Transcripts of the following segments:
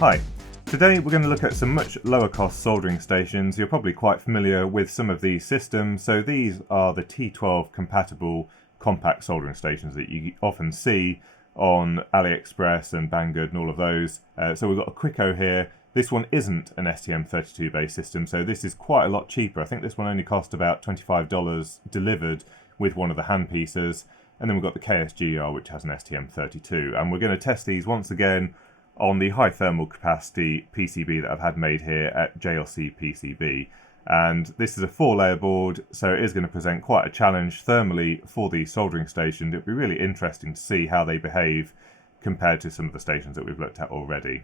Hi, today we're going to look at some much lower cost soldering stations. You're probably quite familiar with some of these systems. So these are the T12 compatible compact soldering stations that you often see on Aliexpress and Banggood and all of those. So we've got a Quicko here. This one isn't an STM32 based system, so this is quite a lot cheaper. I think this one only cost about $25 delivered with one of the handpieces. And then we've got the KSGER, which has an STM32. And we're going to test these once again on the high thermal capacity PCB that I've had made here at JLCPCB. And this is a 4-layer board, so it is going to present quite a challenge thermally for the soldering stations. It'll be really interesting to see how they behave compared to some of the stations that we've looked at already.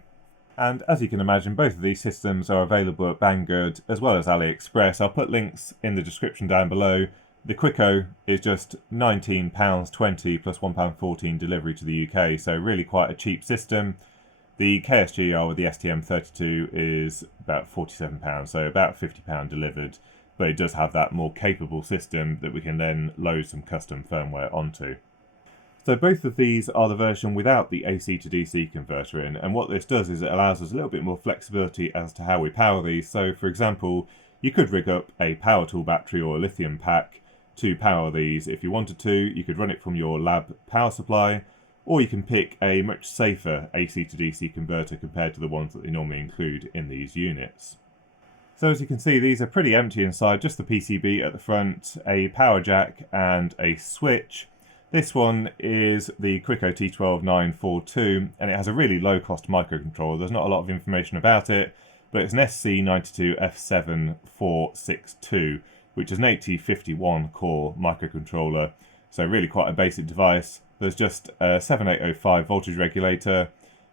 And as you can imagine, both of these systems are available at Banggood as well as AliExpress. I'll put links in the description down below. The Quicko is just £19.20 plus £1.14 delivery to the UK, so really quite a cheap system. The KSGER with the STM32 is about £47, so about £50 delivered, but it does have that more capable system that we can then load some custom firmware onto. So both of these are the version without the AC to DC converter in, and what this does is it allows us a little bit more flexibility as to how we power these. So for example, you could rig up a power tool battery or a lithium pack to power these if you wanted to. You could run it from your lab power supply, or you can pick a much safer AC to DC converter compared to the ones that they normally include in these units. So as you can see, these are pretty empty inside, just the PCB at the front, a power jack and a switch. This one is the Quicko T12 and it has a really low cost microcontroller. There's not a lot of information about it, but it's an SC92F7462, which is an 8051 core microcontroller. So really quite a basic device. There's just a 7805 voltage regulator,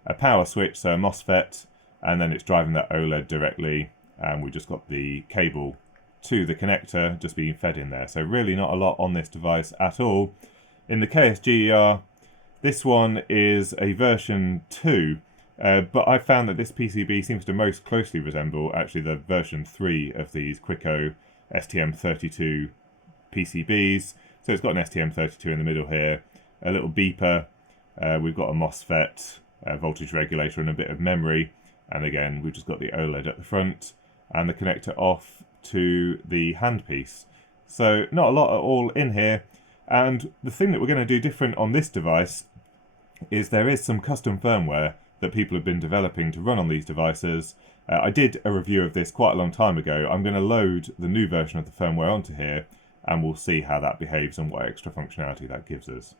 a power switch, so a MOSFET, and then it's driving that OLED directly. And we've just got the cable to the connector just being fed in there. So really not a lot on this device at all. In the KSGER, this one is a version 2, but I found that this PCB seems to most closely resemble actually the version 3 of these Quicko STM32 PCBs. So it's got an STM32 in the middle here, a little beeper, we've got a MOSFET, a voltage regulator and a bit of memory, and again we've just got the OLED at the front and the connector off to the handpiece. So not a lot at all in here, and the thing that we're going to do different on this device is there is some custom firmware that people have been developing to run on these devices. I did a review of this quite a long time ago. I'm going to load the new version of the firmware onto here and we'll see how that behaves and what extra functionality that gives us.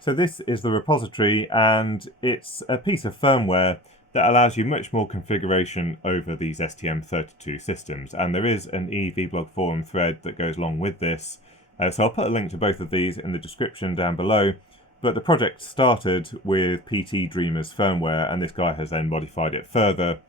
So this is the repository, and it's a piece of firmware that allows you much more configuration over these STM32 systems, and there is an eVblog forum thread that goes along with this. So I'll put a link to both of these in the description down below. But the project started with PT Dreamer's firmware, and this guy has then modified it further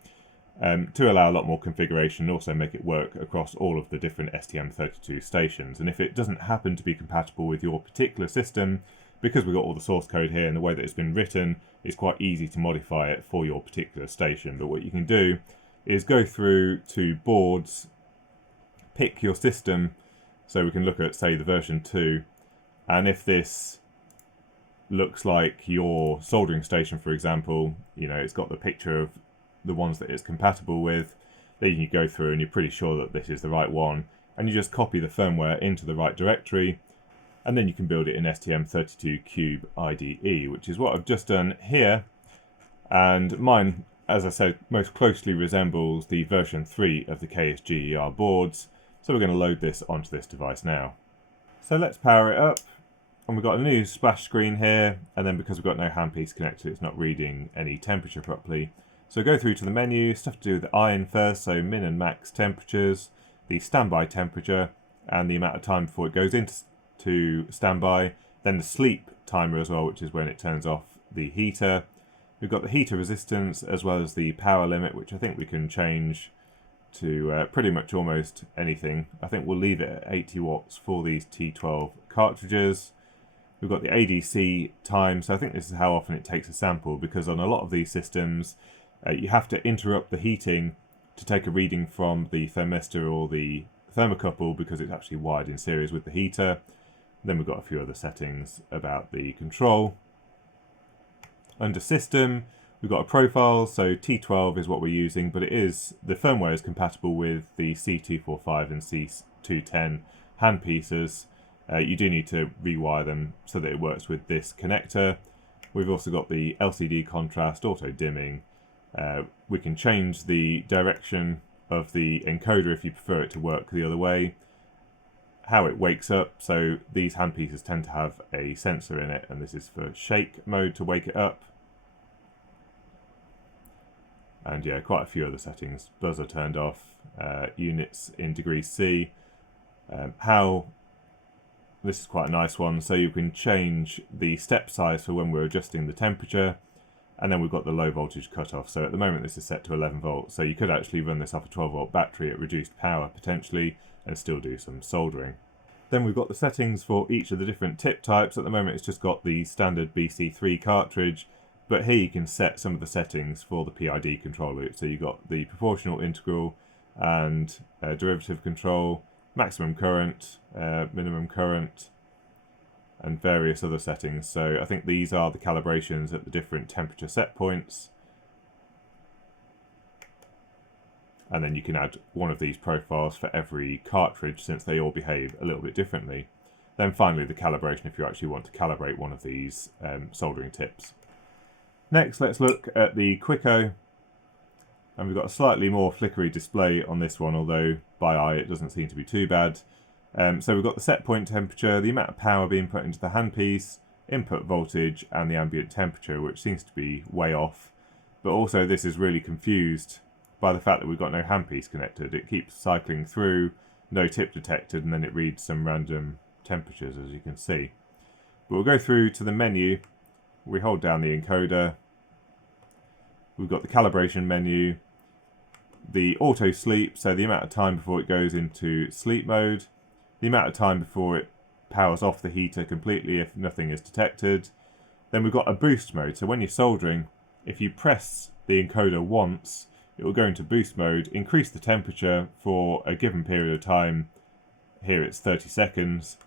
to allow a lot more configuration and also make it work across all of the different STM32 stations. And if it doesn't happen to be compatible with your particular system, because we've got all the source code here and the way that it's been written, it's quite easy to modify it for your particular station. But what you can do is go through to boards, pick your system, so we can look at, say, the version 2, and if this looks like your soldering station, for example, you know, it's got the picture of the ones that it's compatible with, then you can go through and you're pretty sure that this is the right one, and you just copy the firmware into the right directory, and then you can build it in STM32 IDE, which is what I've just done here. And mine, as I said, most closely resembles the version 3 of the KSGER boards. So we're going to load this onto this device now. So let's power it up. And we've got a new splash screen here. And then because we've got no handpiece connected, it's not reading any temperature properly. So go through to the menu, stuff to do with the iron first, so min and max temperatures, the standby temperature, and the amount of time before it goes into standby, then the sleep timer as well, which is when it turns off the heater. We've got the heater resistance as well as the power limit, which I think we can change to pretty much almost anything. I think we'll leave it at 80 watts for these T12 cartridges. We've got the ADC time, so I think this is how often it takes a sample, because on a lot of these systems you have to interrupt the heating to take a reading from the thermistor or the thermocouple, because it's actually wired in series with the heater. Then we've got a few other settings about the control. Under system, We've got a profile, so T12 is what we're using, but the firmware is compatible with the C245 and C210 handpieces. You do need to rewire them so that it works with this connector. We've also got the LCD contrast, auto dimming. We can change the direction of the encoder if you prefer it to work the other way. How it wakes up, so these handpieces tend to have a sensor in it, and this is for shake mode to wake it up. And yeah, quite a few other settings. Buzzer turned off, units in degrees C. This is quite a nice one, so you can change the step size for when we're adjusting the temperature, and then we've got the low voltage cutoff. So at the moment this is set to 11 volts, so you could actually run this off a 12 volt battery at reduced power potentially and still do some soldering. Then we've got the settings for each of the different tip types. At the moment it's just got the standard BC3 cartridge, but here you can set some of the settings for the PID control loop. So you've got the proportional, integral and derivative control, maximum current, minimum current, and various other settings. So I think these are the calibrations at the different temperature set points. And then you can add one of these profiles for every cartridge, since they all behave a little bit differently. Then finally the calibration if you actually want to calibrate one of these soldering tips. Next, let's look at the Quicko, and we've got a slightly more flickery display on this one, although by eye it doesn't seem to be too bad. So we've got the set point temperature, the amount of power being put into the handpiece, input voltage and the ambient temperature, which seems to be way off. But also this is really confused by the fact that we've got no handpiece connected. It keeps cycling through, no tip detected, and then it reads some random temperatures, as you can see. But we'll go through to the menu. We hold down the encoder. We've got the calibration menu, the auto sleep, so the amount of time before it goes into sleep mode, the amount of time before it powers off the heater completely if nothing is detected. Then we've got a boost mode, so when you're soldering, if you press the encoder once, it will go into boost mode, increase the temperature for a given period of time. Here it's 30 seconds,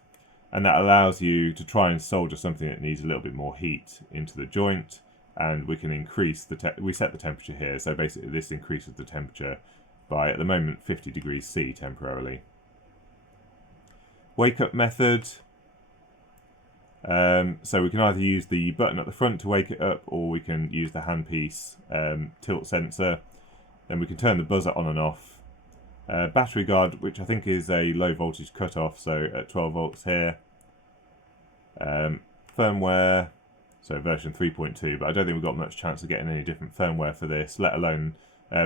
and that allows you to try and solder something that needs a little bit more heat into the joint. And we can increase we set the temperature here, so basically this increases the temperature by, at the moment, 50 degrees C temporarily. Wake up method. So we can either use the button at the front to wake it up, or we can use the handpiece tilt sensor. Then we can turn the buzzer on and off. Battery guard, which I think is a low voltage cutoff, so at 12 volts here. Firmware. So version 3.2, but I don't think we've got much chance of getting any different firmware for this, let alone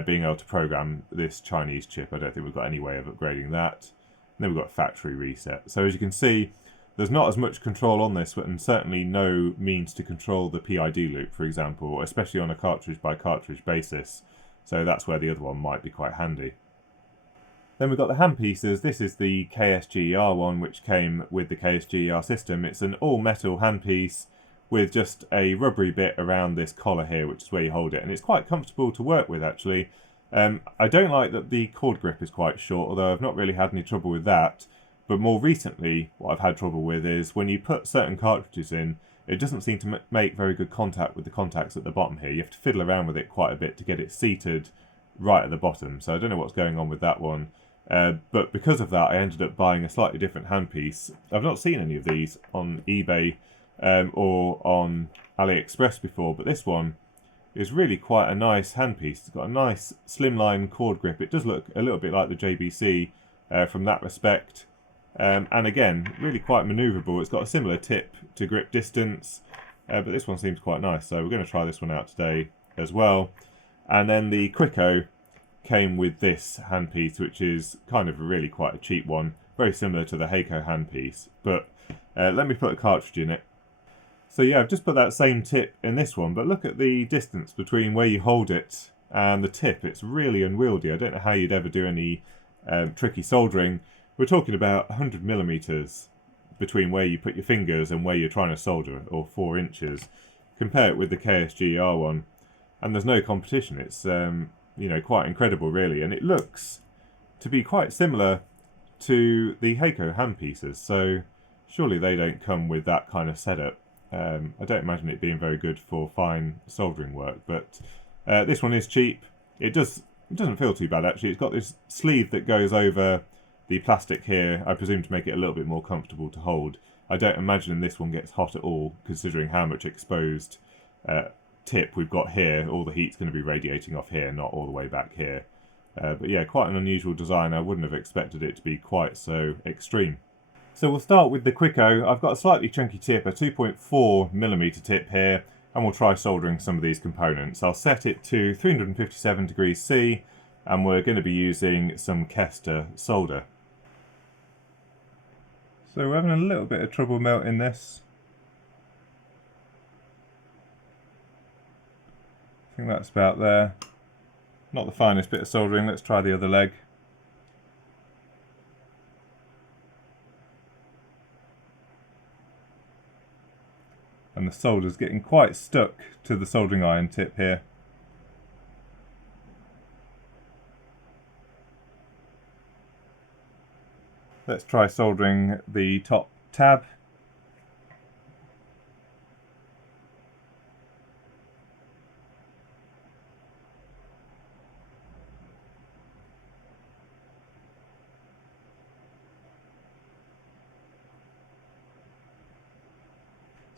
being able to program this Chinese chip. I don't think we've got any way of upgrading that. And then we've got factory reset. So as you can see, there's not as much control on this, and certainly no means to control the PID loop, for example, especially on a cartridge by cartridge basis. So that's where the other one might be quite handy. Then we've got the handpieces. This is the KSGER one, which came with the KSGER system. It's an all-metal handpiece with just a rubbery bit around this collar here, which is where you hold it, and it's quite comfortable to work with actually. I don't like that the cord grip is quite short, although I've not really had any trouble with that. But more recently, what I've had trouble with is when you put certain cartridges in, it doesn't seem to make very good contact with the contacts at the bottom here. You have to fiddle around with it quite a bit to get it seated right at the bottom, so I don't know what's going on with that one. But because of that, I ended up buying a slightly different handpiece. I've not seen any of these on eBay or on Aliexpress before, but this one is really quite a nice handpiece. It's got a nice slimline cord grip. It does look a little bit like the JBC from that respect, and again really quite manoeuvrable. It's got a similar tip to grip distance, but this one seems quite nice, so we're going to try this one out today as well. And then the Quicko came with this handpiece, which is kind of really quite a cheap one, very similar to the Hakko handpiece, but let me put a cartridge in it. So yeah, I've just put that same tip in this one, but look at the distance between where you hold it and the tip. It's really unwieldy. I don't know how you'd ever do any tricky soldering. We're talking about 100 millimeters between where you put your fingers and where you're trying to solder, or 4 inches. Compare it with the KSGER one, and there's no competition. It's quite incredible really, and it looks to be quite similar to the Hakko handpieces, so surely they don't come with that kind of setup. I don't imagine it being very good for fine soldering work, but this one is cheap. It doesn't feel too bad actually. It's got this sleeve that goes over the plastic here, I presume to make it a little bit more comfortable to hold. I don't imagine this one gets hot at all, considering how much exposed tip we've got here. All the heat's going to be radiating off here, not all the way back here. But yeah, quite an unusual design. I wouldn't have expected it to be quite so extreme. So we'll start with the Quicko. I've got a slightly chunky tip, a 2.4mm tip here, and we'll try soldering some of these components. I'll set it to 357 degrees C, and we're going to be using some KSGER solder. So we're having a little bit of trouble melting this. I think that's about there. Not the finest bit of soldering. Let's try the other leg. And the solder's getting quite stuck to the soldering iron tip here. Let's try soldering the top tab.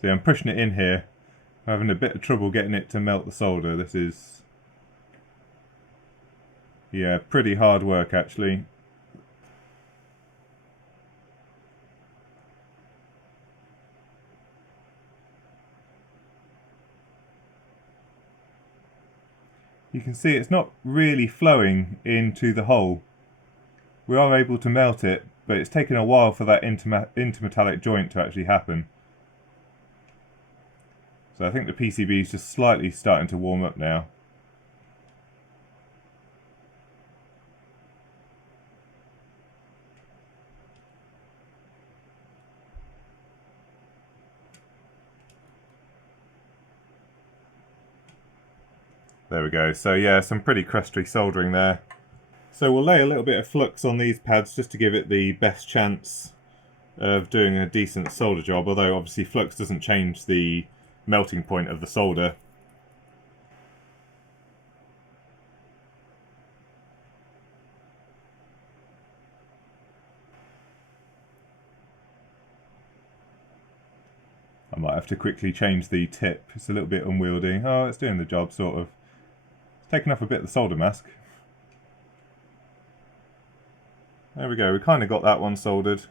See, I'm pushing it in here. I'm having a bit of trouble getting it to melt the solder. This is, yeah, pretty hard work actually. You can see it's not really flowing into the hole. We are able to melt it, but it's taken a while for that intermetallic joint to actually happen. So I think the PCB is just slightly starting to warm up now. There we go. So yeah, some pretty crusty soldering there. So we'll lay a little bit of flux on these pads just to give it the best chance of doing a decent solder job, although obviously flux doesn't change the melting point of the solder. I might have to quickly change the tip. It's a little bit unwieldy. Oh, it's doing the job, sort of. It's taken off a bit of the solder mask. There we go, we kind of got that one soldered.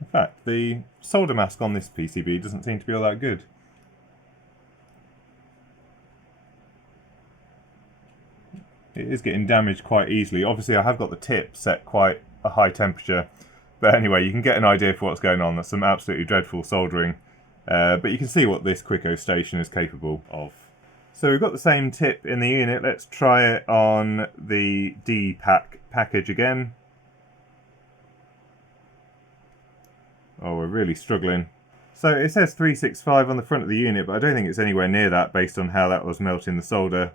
In fact, the solder mask on this PCB doesn't seem to be all that good. It is getting damaged quite easily. Obviously I have got the tip set quite a high temperature, but anyway, you can get an idea for what's going on. There's some absolutely dreadful soldering, but you can see what this Quicko station is capable of. So we've got the same tip in the unit. Let's try it on the D-pack package again. Oh, we're really struggling. So it says 365 on the front of the unit, but I don't think it's anywhere near that based on how that was melting the solder.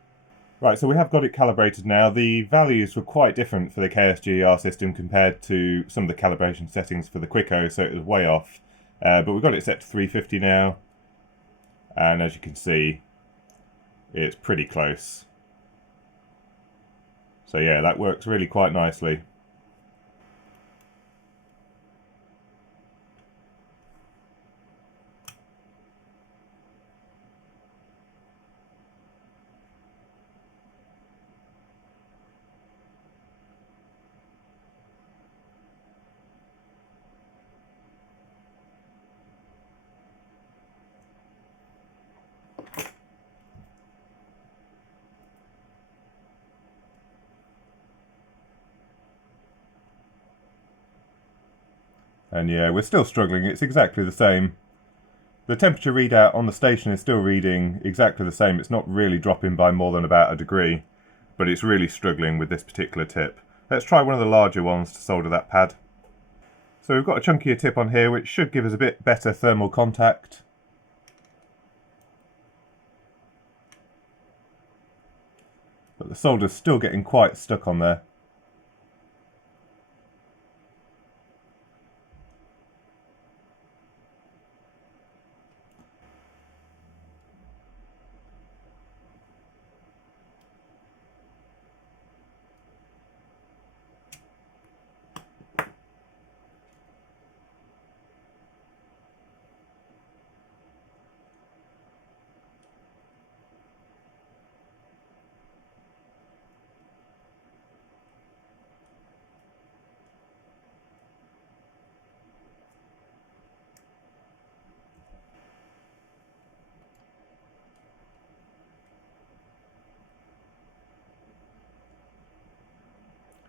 Right, so we have got it calibrated now. The values were quite different for the KSGER system compared to some of the calibration settings for the Quicko, so it was way off. But we've got it set to 350 now, and as you can see, it's pretty close. So yeah, that works really quite nicely. And yeah, we're still struggling. It's exactly the same. The temperature readout on the station is still reading exactly the same. It's not really dropping by more than about 1 degree, but it's really struggling with this particular tip. Let's try one of the larger ones to solder that pad. So we've got a chunkier tip on here, which should give us a bit better thermal contact. But the solder's still getting quite stuck on there.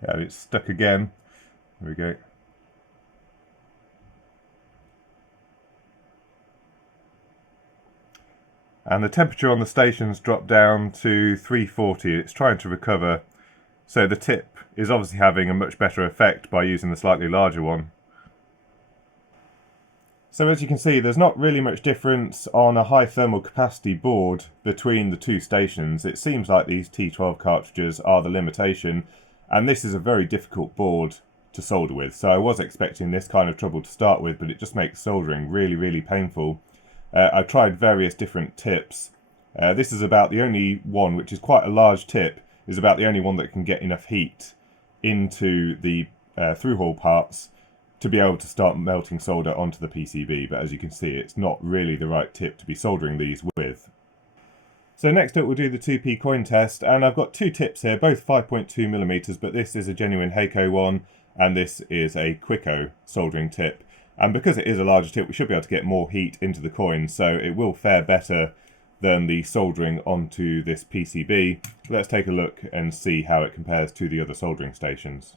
And it's stuck again. There we go. And the temperature on the station's dropped down to 340. It's trying to recover. So the tip is obviously having a much better effect by using the slightly larger one. So as you can see, there's not really much difference on a high thermal capacity board between the two stations. It seems like these T12 cartridges are the limitation, and this is a very difficult board to solder with. So I was expecting this kind of trouble to start with, but it just makes soldering really, really painful. I tried various different tips. This is about the only one, which is quite a large tip, is about the only one that can get enough heat into the through-hole parts to be able to start melting solder onto the PCB. But as you can see, it's not really the right tip to be soldering these with. So next up we'll do the 2p coin test, and I've got two tips here, both 5.2mm, but this is a genuine Hakko one, and this is a Quicko soldering tip. And because it is a larger tip, we should be able to get more heat into the coin, so it will fare better than the soldering onto this PCB. Let's take a look and see how it compares to the other soldering stations.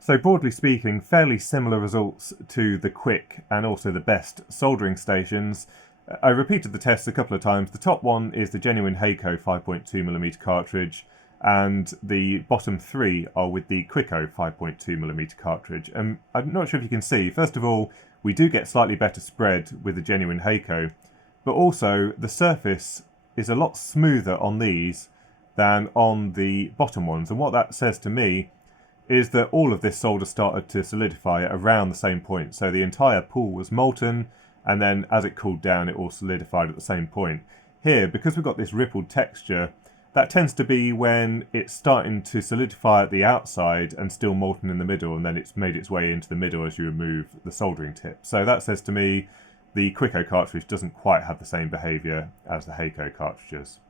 So broadly speaking, fairly similar results to the quick and also the best soldering stations. I repeated the tests a couple of times. The top one is the genuine Hakko 5.2mm cartridge, and the bottom three are with the Quicko 5.2mm cartridge. And I'm not sure if you can see, first of all, we do get slightly better spread with the genuine Hakko, but also the surface is a lot smoother on these than on the bottom ones. And what that says to me is that all of this solder started to solidify at around the same point. So the entire pool was molten, and then as it cooled down, it all solidified at the same point. Here, because we've got this rippled texture, that tends to be when it's starting to solidify at the outside and still molten in the middle, and then it's made its way into the middle as you remove the soldering tip. So that says to me the Quicko cartridge doesn't quite have the same behaviour as the Hakko cartridges.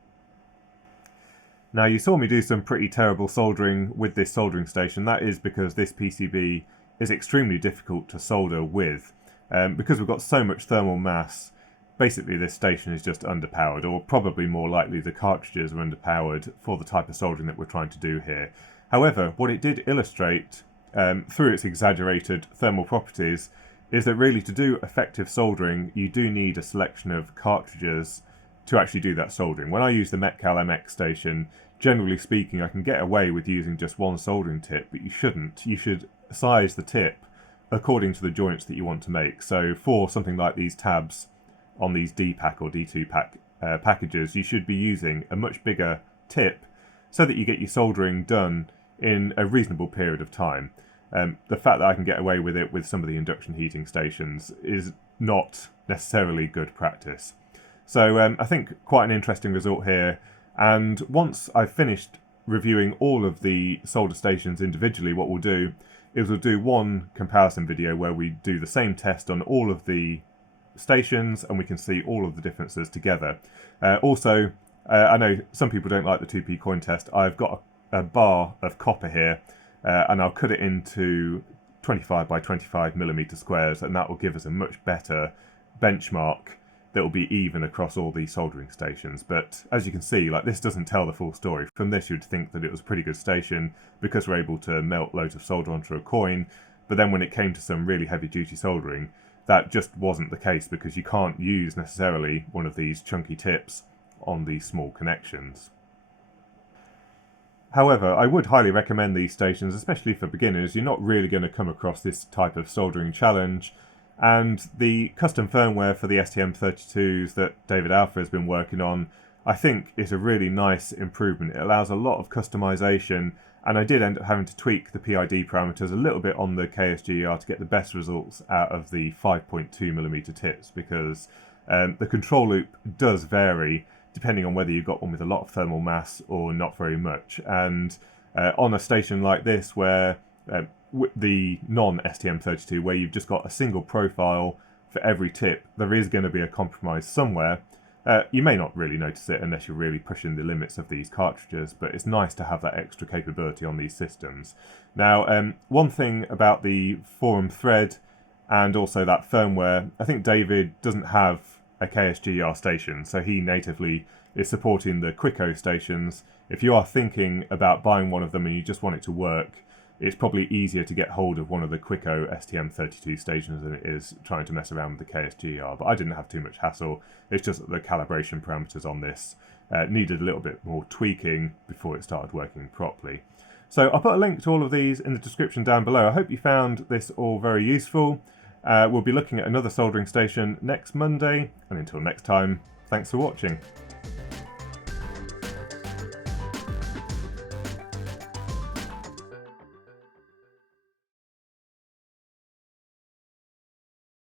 Now, you saw me do some pretty terrible soldering with this soldering station. That is because this PCB is extremely difficult to solder with. Because we've got so much thermal mass, basically this station is just underpowered, or probably more likely the cartridges are underpowered for the type of soldering that we're trying to do here. However, what it did illustrate through its exaggerated thermal properties is that really to do effective soldering, you do need a selection of cartridges to actually do that soldering. When I use the Metcal MX station, generally speaking, I can get away with using just one soldering tip, but you shouldn't. You should size the tip according to the joints that you want to make. So for something like these tabs on these D-pack or D2 pack packages, you should be using a much bigger tip so that you get your soldering done in a reasonable period of time. The fact that I can get away with it with some of the induction heating stations is not necessarily good practice. So I think quite an interesting result here. And once I've finished reviewing all of the solder stations individually, what we'll do is we'll do one comparison video where we do the same test on all of the stations and we can see all of the differences together. Also, I know some people don't like the 2p coin test. I've got a bar of copper here and I'll cut it into 25 by 25 millimeter squares, and that will give us a much better benchmark that will be even across all these soldering stations. But as you can see, like, this doesn't tell the full story. From this you'd think that it was a pretty good station because we're able to melt loads of solder onto a coin, but then when it came to some really heavy duty soldering, that just wasn't the case because you can't use necessarily one of these chunky tips on these small connections. However, I would highly recommend these stations, especially for beginners. You're not really going to come across this type of soldering challenge. And the custom firmware for the STM32s that DavidAlfa has been working on, I think is a really nice improvement. It allows a lot of customization, and I did end up having to tweak the PID parameters a little bit on the KSGER to get the best results out of the 5.2mm tips, because The control loop does vary depending on whether you've got one with a lot of thermal mass or not very much. And on a station like this, where the non-STM32, where you've just got a single profile for every tip, there is going to be a compromise somewhere. You may not really notice it unless you're really pushing the limits of these cartridges, but it's nice to have that extra capability on these systems. Now, one thing about the forum thread and also that firmware, I think David doesn't have a KSGER station, so he natively is supporting the Quicko stations. If you are thinking about buying one of them and you just want it to work, it's probably easier to get hold of one of the Quicko STM32 stations than it is trying to mess around with the KSGER. But I didn't have too much hassle. It's just that the calibration parameters on this needed a little bit more tweaking before it started working properly. So I'll put a link to all of these in the description down below. I hope you found this all very useful. We'll be looking at another soldering station next Monday, and until next time, thanks for watching.